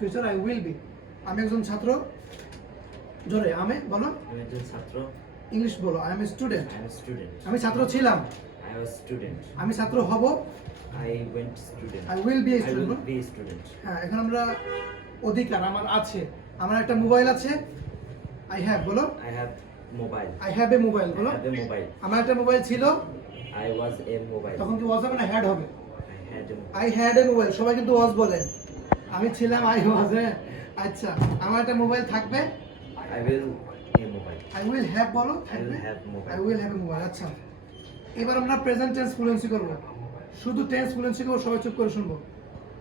Future I will be. আমি একজন ছাত্র। জোরে আমি বলো। আমি একজন ছাত্র। ইংলিশ বলো। I am student. I am a student. আমি ছাত্র ছিলাম। I was student. আমি ছাত্র হব। I went student. I will be I student. will be a student. হ্যাঁ, এখন আমরা অধিকার আমার আছে। আমার একটা মোবাইল আছে। আই হ্যাভ বলো। I have mobile. I have a mobile I বলো। have a mobile. আমার একটা মোবাইল ছিল। I was a mobile. তখন কি ওয়াজ হবে না হ্যাড হবে? I had a mobile. I had a mobile. সবাই কিন্তু ওয়াজ বলেন। আমি ছিলাম আই ওয়াজ। আচ্ছা, আমার একটা মোবাইল থাকবে। I will a mobile. I will have বলো I থাকবে। will have mobile. I will have a mobile. আচ্ছা, এবার আমরা প্রেজেন্ট টেন্স ফ্লুয়েন্সি করব। শুধু টেন্স ফ্লুয়েন্সি করব, সবাই চুপ করে শুনবো।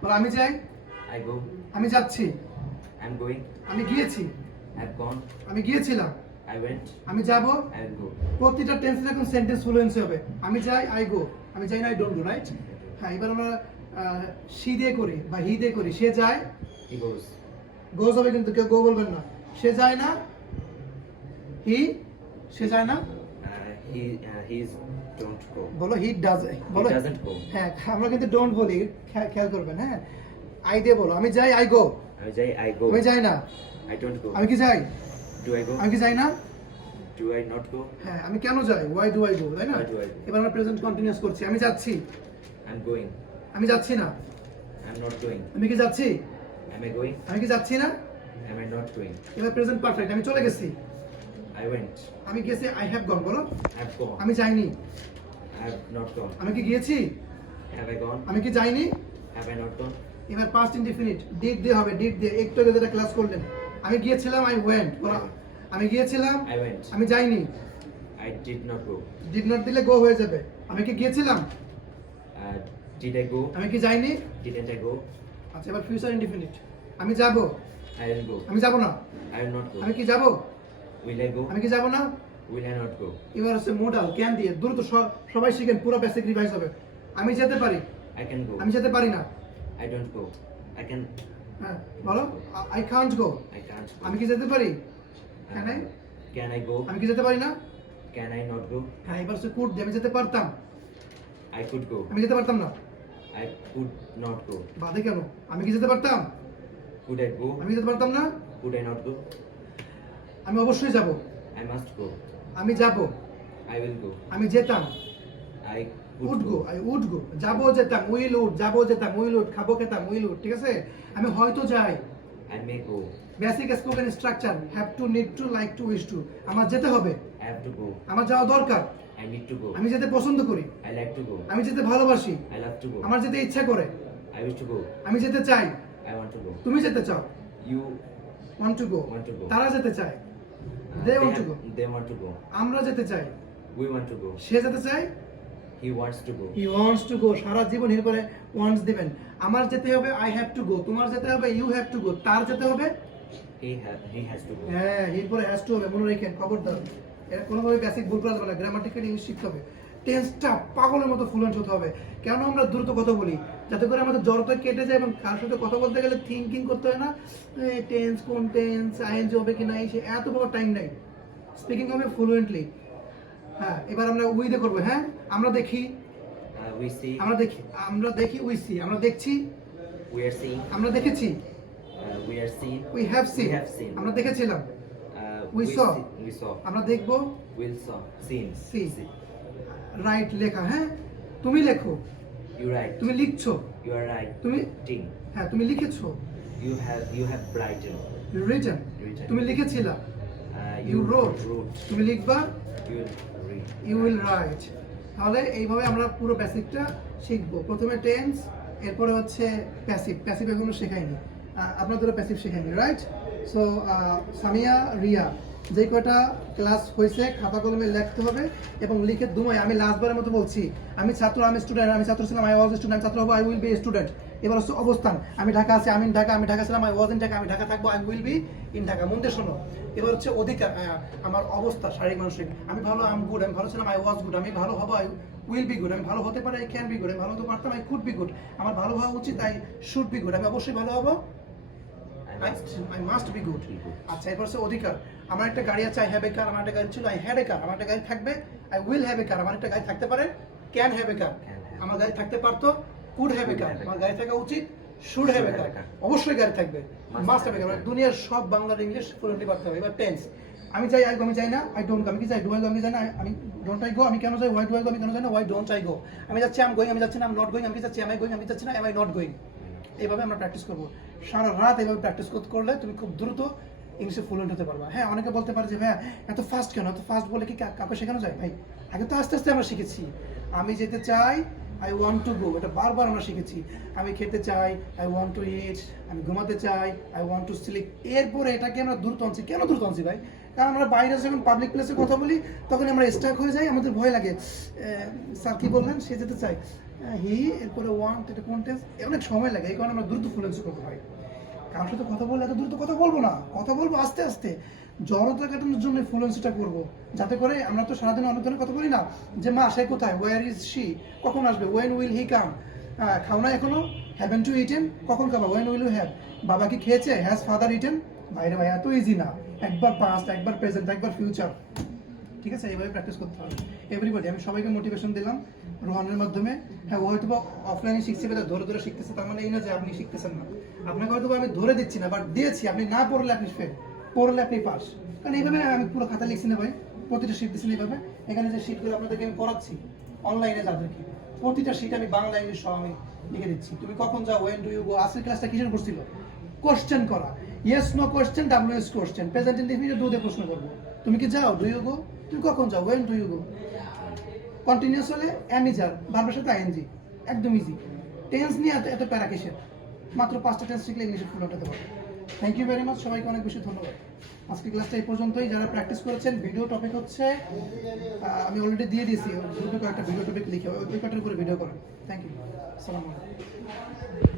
বলো আমি যাই। I go. আমি যাচ্ছি। I'm going. আমি গিয়েছি। I've gone. আমি গিয়েছিলাম। I went. আমি যাব। I will go. প্রতিটা টেন্সে এখন সেন্টেন্স ফ্লুয়েন্সি হবে। আমি যাই, আই গো। আমি যাই না, আই ডোন্ট গো, রাইট? হ্যাঁ, এবার আমরা সি দিয়ে করি বা হি দিয়ে করি। সে যায়। He goes. গোজ হবে কিন্তু কেউ গো বলবেন না। সে যায় না। হি। সে যায় না। He's don't go. বলো হি ডাজ। বলো He doesn't go. হ্যাঁ, আমরা কিন্তু ডোন্ট বলি, খেয়াল করবেন। হ্যাঁ, আই দিয়ে বলো। আমি যাই, আই গো। I go. আমি যাই না। I don't go. আমি কি যাই? Do I go? আমি কি যাই না? Do I not go? হ্যাঁ, আমি কেন যাই? ওয়াই ডু আই গো, তাই না? Why do I go? এবার আমরা প্রেজেন্ট কন্টিনিউয়াস করছি। আমি যাচ্ছি। I'm going. আমি যাচ্ছি না। I'm not going. আমি কি যাচ্ছি? Am I going? আমি কি যাচ্ছি না? Am I not going? এবার প্রেজেন্ট পারফেক্ট। আমি চলে গেছি। I went. আমি গেছি, আই হ্যাভ গন বলো। I've gone. আমি যাইনি। I've not gone. আমি কি গিয়েছি? Have I gone? আমি কি যাইনি? Have I not gone? এবার পাস্ট ইনডিফিনিট ডিড দিয়ে হবে, ডিড দিয়ে। একটু আগে যেটা ক্লাস করলেন। আমি গিয়েছিলাম, আই ওয়েন্ট বলো। আমি গিয়েছিলাম। I went. আমি যাইনি। I did not go. Did not দিলে গো হয়ে যাবে। আমি কি গিয়েছিলাম? Did I go? আমি কি যাইনি? Didn't I go? আচ্ছা, এবার ফিউচার ইনডিফিনিট। আমি যাব। I will go. আমি যাব না। I will not go. আমি কি যাব? Will I go? আমি কি যাব না? Will I not go? এবার হচ্ছে মোডাল ক্যান দিয়ে দ্রুত সবাই শিখেন, পুরো বেসিক রিভাইজ হবে। আমি যেতে পারি। I can go. আমি যেতে পারি না। I don't go. I can. হ্যাঁ, বলো। I can't go. I can't go. আমি কি যেতে পারি? Can I? Can I go? আমি কি যেতে পারি না? Can I not go? হ্যাঁ, এবার হচ্ছে কুড দিয়ে। আমি যেতে পারতাম। I could go. আমি যেতে পারতাম না। I could not go. বাদে কেন? আমি কি যেতে পারতাম? Could I go? আমি যেতে পারতাম না। Could I not go? আমি অবশ্যই যাব। I must go. আমি যাব। I will go. আমি যেতাম। I would go. I would go. যাবো যেতাম, উইল উড। যাবো যেতাম, উইল উড। খাবো খেতাম, উইল উড। ঠিক আছে? আমি হয়তো যাই। I may go. Basic spoken structure have to, need to, like to, wish to. আমার যেতে হবে। I have to go. আমার যাওয়া দরকার। I need to go. আমি যেতে পছন্দ করি। I like to go. আমি যেতে ভালোবাসি। I love to go. আমার যেতে ইচ্ছা করে। I wish to go. আমি যেতে চাই। I want to go. তুমি যেতে চাও। You want to go. want to go. তারা যেতে চায়। Uh, They want to have- go. They want to go. আমরা যেতে চাই। We want to go. সে যেতে চায়। He wants to go. He wants to go. সারা জীবন এর পরে ওয়ান্টস দিবেন। আমার যেতে হবে, আই হ্যাভ টু গো। তোমার যেতে হবে, ইউ হ্যাভ টু গো। তার যেতে হবে, He has to go. হ্যাঁ, এর পরে হ্যাজ টু হবে। মনে রাখেন, খবরদার। এর কোনোভাবে বেসিক ভুল করা যাবে না। গ্রামাটিক্যাল ইংলিশ শিখতে হবে। টেন্সটা পাগলের মতো ফ্লুয়েন্ট হতে হবে। কেন আমরা দ্রুত কথা বলি? যাতে করে আমাদের জড়তা কেটে যায় এবং কার সাথে কথা বলতে গেলে থিঙ্কিং করতে হয় না। টেন্স কোন টেন্স, আইএনজি হবে কি না, সে এত বড় টাইম নাই। স্পিকিং হবে ফ্লুয়েন্টলি। হ্যাঁ, এবার আমরা উই দিয়ে করবো। হ্যাঁ, আমরা দেখি। We see. আমরা দেখি, উই সি। আমরা দেখছি। We are seeing. আমরা দেখেছি। We are seeing. We have seen. We have seen. আমরা দেখেছিলাম। We we saw. We saw. আমরা দেখবো। Will saw. Seen. See. Right লেখা। হ্যাঁ, তুমি লেখো। You write. তুমি লিখছো। You are তুমি writing. হ্যাঁ, তুমি লিখেছো। You have written. Written. Written. তুমি লিখেছিলা। You You wrote. wrote. তুমি লিখবা। You will read. You will write. তাহলে এইভাবে আমরা পুরো বেসিকটা শিখবো। প্রথমে টেন্স, এরপরে হচ্ছে প্যাসিভ। প্যাসিভ এখনো শেখাইনি, আপনাদেরও প্যাসিভ শেখাইনি, রাইট? সো সামিয়া, রিয়া, যে কয়টা ক্লাস হয়েছে খাতা কলমে লিখতে হবে এবং লিখে দুমায়। আমি লাস্টবারের মতো বলছি, আমি ছাত্র, আমি স্টুডেন্ট। আমি ছাত্র ছিলাম, আই ওয়াজ স্টুডেন্ট। আমি ছাত্র হবো, আই উইল বি স্টুডেন্ট। এবার হচ্ছে অবস্থান। আমি ঢাকা আছি, আমি ইন ঢাকা। আমি ঢাকা ছিলাম, আই ওয়াজ ইন ঢাকা। আমি ঢাকা থাকবো, I will be in Dhaka. মন দিয়ে শোনো। এবার হচ্ছে অধিকার। আমার অবস্থা শারীরিক মানসিক। আমি ভালো, আই এম গুড। আমি ভালো ছিলাম, আই ওয়াজ গুড। আমি ভালো হবো, আই উইল বি গুড। আমি ভালো হতে পারি, আই ক্যান বি গুড। আমি ভালো হতে পারতাম, আই কুড বি গুড। আমার ভালো হওয়া উচিত, আই শুড বি গুড। আমি অবশ্যই ভালো হবো, আই মাস্ট বি গুড। আচ্ছা, এরপর হচ্ছে অধিকার। আমার একটা গাড়ি আছে, আই হ্যাভ এ কার। আমার একটা গাড়ি ছিল, আই হ্যাড এ কার। আমার একটা গাড়ি থাকবে, আই উইল হ্যাভ এ কার। আমার একটা গাড়ি থাকতে পারে, ক্যান হ্যাভ এ কার। আমার গাড়ি থাকতে পারতো, কুড হ্যাভ এ কার। আমার গাড়ি থাকা উচিত, শুড হ্যাভ এ কার, অবশ্যই গাড়ি থাকবে, Must must have have A a car. car. দুনিয়ার সব বাংলার ইংলিশ ফ্লুয়েন্টলি পারতে হবে। এবার টেন্স, আমি যাই আই গো, আমি যাই না, আই ডোন্ট গো, আমি কি যাই, ডু আই গো, আমি যাই না, আমি ডোন্ট আই গো, আমি কেন যাই, ওয়াই ডু আই গো, আমি কেন যাই না, ওয়াই ডোন্ট আই গো, আমি যাচ্ছি, আম গোয়িং, আমি যাচ্ছি না, আম নট গোয়িং, আমি কি যাচ্ছি, এম আই গোয়িং, আমি যাচ্ছি না, এম আই নট গোয়িং। এইভাবে আমরা প্র্যাকটিস করবো সারা রাত। এইভাবে প্র্যাকটিস করলে তুমি খুব দ্রুত ইংলিশে ফ্লুয়েন্ট হতে পারবা। হ্যাঁ, অনেকে বলতে পারে যে ভাইয়া এত ফাস্ট কেন, এত ফাস্ট বলে কি কাউকে শেখানো যায়? ভাই, আগে তো আস্তে আস্তে আমরা শিখেছি। আমি যেতে চাই, আই ওয়ান্ট টু গো, এটা বারবার আমরা শিখেছি। আমি খেতে চাই, আই ওয়ান্ট টু ইট, আমি ঘুমাতে চাই, আই ওয়ান্ট টু স্লিপ। এরপরে এটাকে আমরা দ্রুত আনছি। কেন দ্রুত আনছি ভাই? কারণ আমরা বাইরে যখন পাবলিক প্লেসে কথা বলি তখন আমরা স্টাক হয়ে যাই, আমাদের ভয় লাগে। স্যার কি বললেন, সে যেতে চাই, হি, এরপরে ওয়ান্ট, এটা কোন টেন্স, অনেক সময় লাগে। এই কারণে আমরা দ্রুত ফ্লুয়েন্সি করতে হয়। কারোর সাথে কথা বললে এত দ্রুত কথা বলবো না, কথা বলবো আস্তে আস্তে। জড়তা কাটানোর জন্য ফ্লুয়েন্সিটা করবো, যাতে করে আমরা তো সারাদিন অনেক ধরনের কথা বলি না, যে মা সে কোথায়, ওয়ার ইজ শি, কখন আসবে, ওয়েন উইল হি কাম, খাও না এখনো, হ্যাভেন টু ইটেন, কখন খাবা, ওয়েন উইল ইউ হ্যাভ, বাবা কি খেয়েছে, হ্যাজ ফাদার ইটেন। বাইরে ভাই এত ইজি না, একবার পাস্ট, একবার প্রেজেন্ট, একবার ফিউচার। ঠিক আছে, এইভাবে প্র্যাকটিস করতে হবে এভরিবডি। আমি সবাইকে মোটিভেশন দিলাম রোহানের মাধ্যমে। হ্যাঁ, ও হয়তো বা অফলাইনে শিখছে, বা ধরে ধরে শিখতেছে, তার মানে এই না যে আপনি শিখতেছেন না। আপনাকে হয়তো বা আমি ধরে দিচ্ছি না, বাট দিয়েছি। আপনি না পড়লে আপনি ফেল, পড়লে আপনি পাস। কারণ এইভাবে আমি পুরো খাতা লিখছি না ভাই, প্রতিটা শিট দিচ্ছি না এইভাবে। এখানে যে শিটগুলো আপনাদেরকে আমি পড়াচ্ছি অনলাইনে যাদেরকে, প্রতিটা শিট আমি বাংলা ইংলিশ সব আমি লিখে দিচ্ছি। তুমি কখন যাও, ওয়েন ডু ইউ গো। আজকের ক্লাসটা কিসের করছিল? কোশ্চেন করা, yes no question, WH question, present indefinite do দিয়ে প্রশ্ন করবো। তুমি কি যাও, ডু ইউ গো, তুমি কখন যাও, when do you go. Continuous হলে অ্যামিজার, ভার্বের সাথে আইএনজি, একদম ইজি। টেন্স নিয়ে এত প্যারা কিসের? মাত্র 5টা টেন্স শিখলে ইংলিশে ফ্লুয়েন্ট হতে পারবে। থ্যাংক ইউ ভেরি মাচ, সবাইকে অনেক বেশি ধন্যবাদ। আজকে ক্লাসটা এই পর্যন্তই। যারা প্র্যাকটিস করেছেন, ভিডিও টপিক হচ্ছে আমি অলরেডি দিয়ে দিয়েছি, গ্রুপে কয়েকটা ভিডিও টপিক লিখে ওই কয়েকটার উপরে ভিডিও করেন। থ্যাংক ইউ, আসসালামু আলাইকুম।